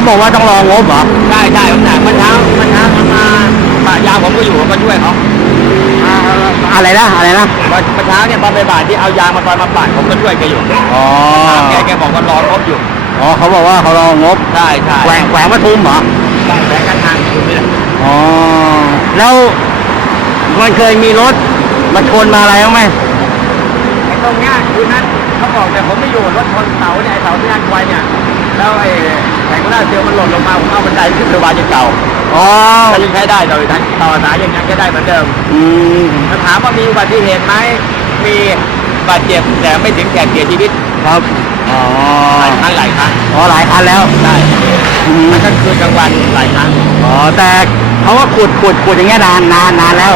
เขาบอกว่าต้องรองบเหรอใช่ใช่ผมแต่เมื่อเช้าเมื่อเช้าผมมาปะยางผมก็อยู่ผมก็ช่วยเขาอ่าอะไรนะอะไรนะเมื่อเช้าเนี่ยตอนบ่ายๆที่เอายางมาตอนมาปั่นผมก็ช่วยแกอยู่อ๋อแกแกบอกว่ารองบอยู่อ๋อเขาบอกว่าเขารองบใช่ใช่แขวงแขวงปทุมเหรอใช่แขวงการทางอยู่นี่แหละอ๋อแล้วมันเคยมีรถมาชนมาอะไรบ้างไหมไอ้ตรงเนี้ยคือนั้นเขาบอกแต่ผมไม่อยู่รถช เซลล์มันหล่นลงมาผมเอาบันไดขึ้นไปวางยังเก่าอ๋อถ้ายังใช้ได้ต่อไปต่อสายยังยังใช้ได้เหมือนเดิมอืมถ้าถามว่ามีอุบัติเหตุไหมมีบาดเจ็บแต่ไม่ถึงแก่เสียชีวิตครับอ๋อหลายครั้งหลายครั้งอ๋อหลายคันแล้วใช่อืมมันก็คือกลางวันหลายครั้งอ๋อแต่เขาว่าขุดขุดขุดอย่างเงี้ยนานนานนานแล้ว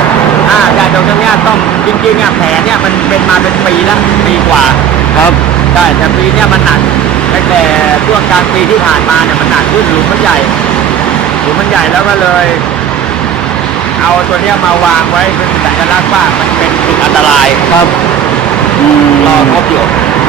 อ่าใช่ตรงเนี้ยต้องจริงๆอะแผลเนี่ยมันเป็นมาเป็นปีแล้วปีกว่า ครับใช่แต่ปีเนี้ยมันหนัก ตั้งแต่ช่วงกลางปีที่ผ่านมาเนี่ยมันหนักขึ้นหลุมมันใหญ่หลุมมันใหญ่แล้วก็เลย เอาตัวเนี้ยมาวางไว้เป็นสัญลักษณ์ว่ามันเป็นสิ่งอันตรายครับอืมรอครบอยู่อ